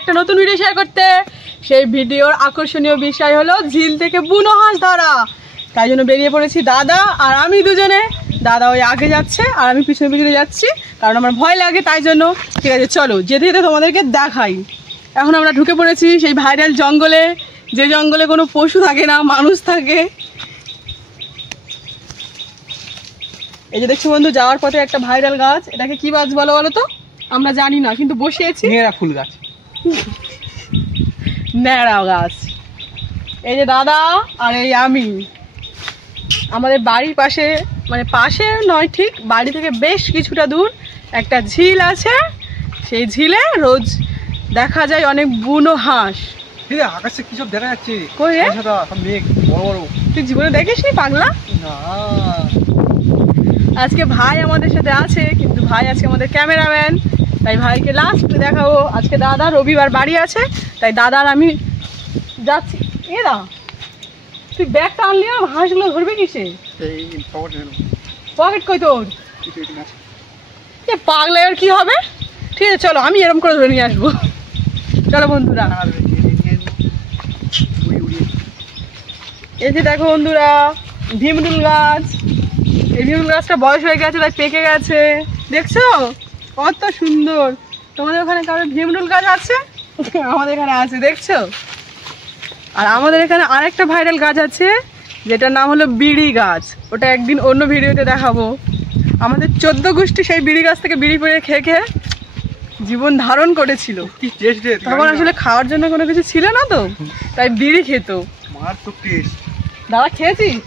একটা নতুন video share করতে। সেই ভিডিওর আকর্ষণীয় বিষয় হলো ঝিল থেকে বুনো হাঁস ধরা। তাই জন্য বেরিয়ে পড়েছি দাদা আর আমি দুজনে। দাদা ওই আগে যাচ্ছে আর আমি পিছনে পিছনে যাচ্ছি, কারণ আমার ভয় লাগে। তাই জন্য ঠিক আছে, চলো যেতে যেতে তোমাদেরকে দেখাই। এখন আমরা ঢুকে পড়েছি সেই ভাইরাল জঙ্গলে, যে জঙ্গলে কোনো পশু থাকে না, মানুষ থাকে। এই যে দেখছো বন্ধু, যাওয়ার পথে একটা ভাইরাল গাছ। এটাকে কি গাছ বলো বলো তো? আমরা জানি না, কিন্তু বসে আছি। ন্যাড়া ফুল গাছ, ন্যাড়া গাছ। এই যে দাদা আর এই আমি, আমাদের বাড়ির পাশে, মানে পাশে নয় ঠিক, বাড়ি থেকে বেশ কিছুটা দূর একটা ঝিল আছে। সেই ঝিলে রোজ দেখা যায় অনেক বুনো হাঁস। আকাশে কি সব দেখা যাচ্ছে? কই রে? মেঘ বড় বড়। তুই জীবনে দেখিসনি পাগলা? না, আজকে ভাই আমাদের সাথে আছে, কিন্তু ভাই আজকে আমাদের ক্যামেরাম্যান, তাই ভাইকে লাস্ট দেখাবো। আজকে দাদা রবিবার বাড়ি আছে, তাই দাদা আর আমি যাচ্ছি। এরা তুই ব্যাগটা আনলি না, হাঁসগুলো ধরবে কিসে? পকেট কই তোর? পাগলা আর কি হবে? ঠিক আছে চলো, আমি এরকম করে ধরে নিয়ে আসবো। চলো বন্ধুরা। এই যে দেখো বন্ধুরা, ভীমরুল গাছ। এই ভীমরুল গাছটা বয়স হয়ে গেছে, তাই পেকে গেছে। দেখছো কত সুন্দর। তোমাদের ওখানে কারো ভীমরুল গাছ আছে? আমাদের এখানে আছে, দেখছো? আর আমাদের এখানে আরেকটা ভাইরাল গাছ আছে, যেটার নাম হলো বিড়ি গাছ। ওটা একদিন অন্য ভিডিওতে দেখাবো। আমাদের 14 গোষ্ঠী সেই বিড়ি গাছ থেকে বিড়ি পেড়ে খেয়ে খেয়ে জীবন ধারণ করেছিল। তখন আসলে খাওয়ার জন্য কোনো কিছু ছিল না, তো তাই বিড়ি খেত। মারাত্মক টেস্ট। দাদা খেয়েছিস?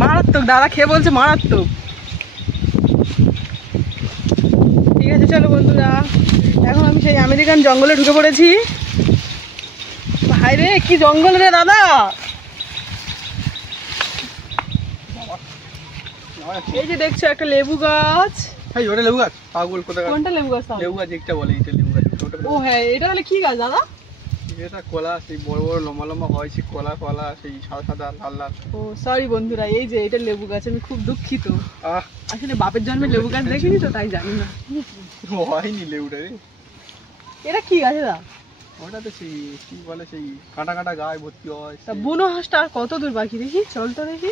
মারাত্মক, দাদা খেয়ে বলছে মারাত্মক। ঠিক আছে চলো বন্ধুরা, এখন আমি সেই আমেরিকান জঙ্গলে ঢুকে পড়েছি। ভাই রে, কি জঙ্গল রে দাদা! এই যে দেখছো একটা লেবু গাছ। ওটা লেবু গাছ? পাগল কোথায়? কোনটা লেবু গাছ? লেবু গাছ একটা বলে, এটা লেবু গাছ। ও হ্যাঁ, এটা তাহলে কি গাছ দাদা? এটা কলা, সেই বড় বড় লম্বা লম্বা হয়, সেই কলা কলা, সেই সাদা সাদা লাল লাল। ও সরি বন্ধুরা, এই যে এটা লেবু গাছ। আমি খুব দুঃখিত, আসলে বাপের জন্মে লেবু গাছ দেখিনি তো, তাই জানি না। হয়নি লেবুটা রে। এটা কি গাছ দাদা? ওটা তো সেই কি বলে, সেই কাঁটা কাঁটা গায়ে ভর্তি হয়। বুনো হাঁসটা আর কত দূর বাকি দেখি, চল তো দেখি।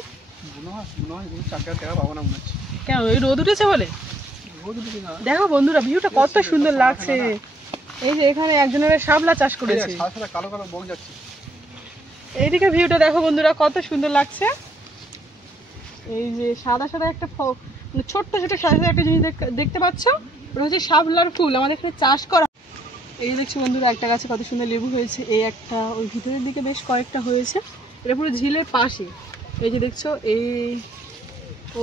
বুনো হাঁস কোনো চারটা টাকা পাবো না মনে হচ্ছে। কেন, এই রোদ উঠেছে বলে? রোদ উঠেছে না। দেখো বন্ধুরা, ভিউটা কত সুন্দর লাগছে। এই যে এখানে একজনের শাপলা চাষ করেছে, কালো কালো বক যাচ্ছে। এইদিকে ভিউটা দেখো বন্ধুরা, কত সুন্দর লাগছে। এই যে সাদা সাদা একটা ছোট্ট ছোট্ট সাদা সাদা একটা জিনিস দেখতে পাচ্ছ, ওটা হচ্ছে শাপলার ফুল। আমাদের এখানে চাষ করা। এই দেখছি বন্ধুরা, একটা গাছে কত সুন্দর লেবু হয়েছে। এই একটা, ওই ভিতরের দিকে বেশ কয়েকটা হয়েছে। এটা পুরো ঝিলের পাশে। এই যে দেখছো, এই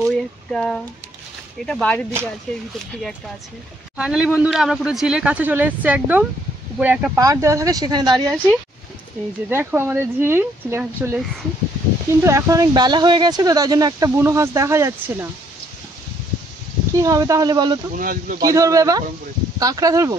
ওই একটা, এটা বাইরের দিকে আছে, এই ভিতর দিকে একটা আছে। ফাইনালি বন্ধুরা, আমরা পুরো ঝিলের কাছে চলে এসেছি একদম। উপরে একটা পাড় দেওয়া থাকে, সেখানে দাঁড়িয়ে আছি। এই যে দেখো আমাদের ঝিলের কাছে চলে এসেছি, কিন্তু এখন অনেক বেলা হয়ে গেছে তো, তাই জন্য একটা বুনো হাঁস দেখা যাচ্ছে না। কি হবে তাহলে বলো তো? কি ধরবো এবার? কাঁকড়া ধরবো?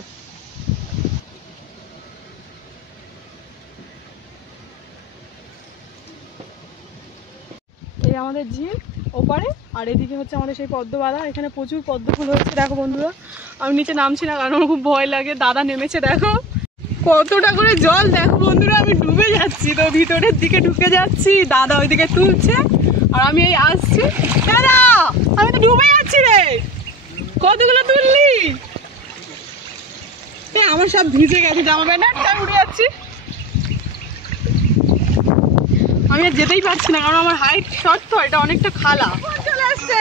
এই আমাদের ঝিল ওপারে, আর এদিকে হচ্ছে আমাদের সেই পদ্ম বাঁধা। এখানে প্রচুর পদ্ম ফুল হচ্ছে। দেখো বন্ধুরা, আমি নিচে নামছি না, কারণ আমার খুব ভয় লাগে। দাদা নেমেছে, দেখো কতটা করে জল। দেখো বন্ধুরা, আমি ডুবে যাচ্ছি তো, ভিতরের দিকে ঢুকে যাচ্ছি। দাদা ওইদিকে তুলছে আর আমি এই আসছি। দাদা আমি তো ডুবে যাচ্ছি রে। কতগুলো তুললি? আমার সব ভিজে গেছে, জামা প্যান্ট, তাই উঠে যাচ্ছি। আমি আর যেতেই পারছি না, কারণ আমার হাইট শর্ট তো, এটা অনেকটা খালা। চলে আসছে।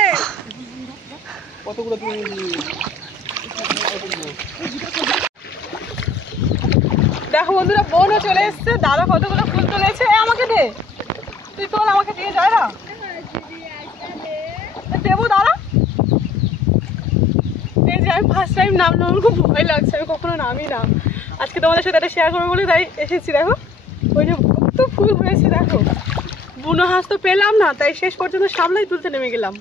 কতগুলো দেখো বন্ধুরা, বোনও চলে এসছে। দাদা কতগুলো ফুল তুলেছে। আমাকে দে, তুই তোল, আমাকে দিয়ে যায় না। দেবো দাদা। এই যে আমি ফার্স্ট টাইম নামলাম, আমার খুব ভয় লাগছে। আমি কখনো নামি না, আজকে তোমাদের সাথে এটা শেয়ার করবো বলে তাই এসেছি। দেখো ওই যে কত ফুল হয়েছে। দেখো বুনো হাঁস তো পেলাম না, তাই শেষ পর্যন্ত সামলাই তুলতে নেমে গেলাম।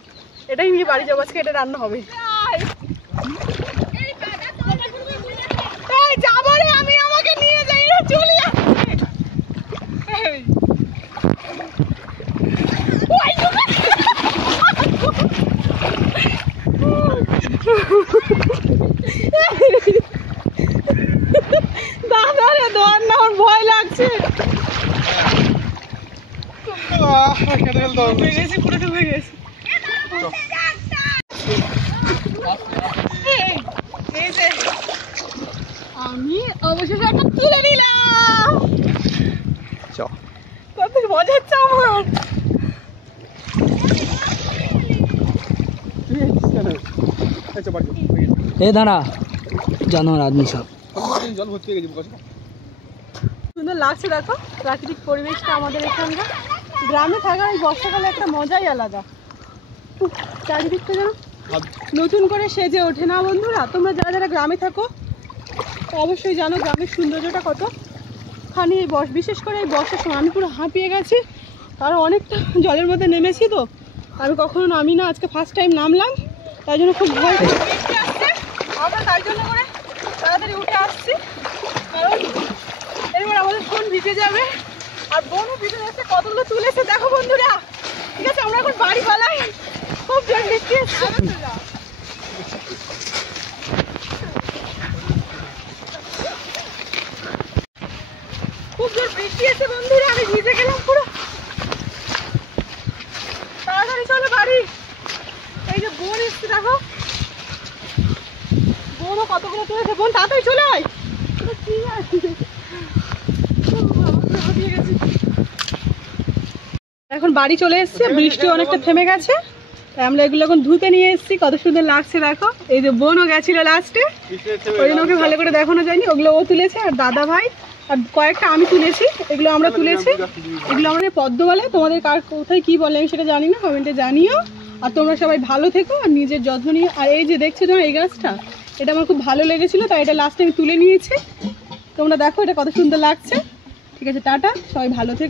এটাই নিয়ে বাড়ি যাবো, আজকে এটা রান্না হবে। যাবো রে আমি, আমাকে নিয়ে যাই, চলে দাদা রে দোয়ার না, আমার ভয় লাগছে। ডুবে গেছি, পুরো ডুবে গেছি। এই যে আমি অবশেষে একটা তুলে নিলাম। কত মজা হচ্ছে আমার। ए दाना जानवर आदमी सब জল ভর্তি হয়ে গেছে। সুন্দর লাগছে দেখো প্রাকৃতিক পরিবেশটা আমাদের এখানকার। গ্রামে থাকা এই বর্ষাকালে একটা মজাই আলাদা। চারিদিকটা যেন নতুন করে সেজে ওঠে না বন্ধুরা? তোমরা যারা যারা গ্রামে থাকো অবশ্যই জানো গ্রামের সৌন্দর্যটা কত খানি। এই বিশেষ করে এই বর্ষার সময় আমি পুরো হাঁপিয়ে গেছি, কারণ অনেকটা জলের মধ্যে নেমেছি তো। আমি কখনো নামি না, আজকে ফার্স্ট টাইম নামলাম, তাই জন্য খুব ভয় আসছে। আমরা তাই জন্য করে তাড়াতাড়ি উঠে আসছি, কারণ এবার আমাদের ফোন ভিজে যাবে। আর বোনও ভিজে যাচ্ছে, কতগুলো তুলেছে দেখো বন্ধুরা। ঠিক আছে, আমরা এখন বাড়ি পালাই, খুব জল বৃষ্টি আসছে। খুব জোর বৃষ্টি এসে বন্ধুরা, আমি ভিজে গেলাম পুরো। তাড়াতাড়ি চলো বাড়ি। এই যে বোন এসছে দেখো, বোনও কতগুলো তুলেছে। বোন তাড়াতাড়ি চলে আয়। কি আছে এখন বাড়ি চলে এসছে, বৃষ্টি অনেকটা থেমে গেছে, তাই আমরা এগুলো এখন ধুতে নিয়ে এসেছি। কত সুন্দর লাগছে দেখো। এই যে বোনও গেছিল লাস্টে, ওই জন্য ওকে ভালো করে দেখানো যায়নি। ওগুলো ও তুলেছে, আর দাদা ভাই, আর কয়েকটা আমি তুলেছি। এগুলো আমরা তুলেছি, এগুলো আমাদের পদ্ম বলে। তোমাদের কার কোথায় কি বলে আমি সেটা জানি না, কমেন্টে জানিও। আর তোমরা সবাই ভালো থেকো আর নিজের যত্ন নিয়ে। আর এই যে দেখছো তোমার এই গাছটা, এটা আমার খুব ভালো লেগেছিল, তাই এটা লাস্টে আমি তুলে নিয়েছি। তোমরা দেখো এটা কত সুন্দর লাগছে। ঠিক আছে, টাটা, সবাই ভালো থেকো।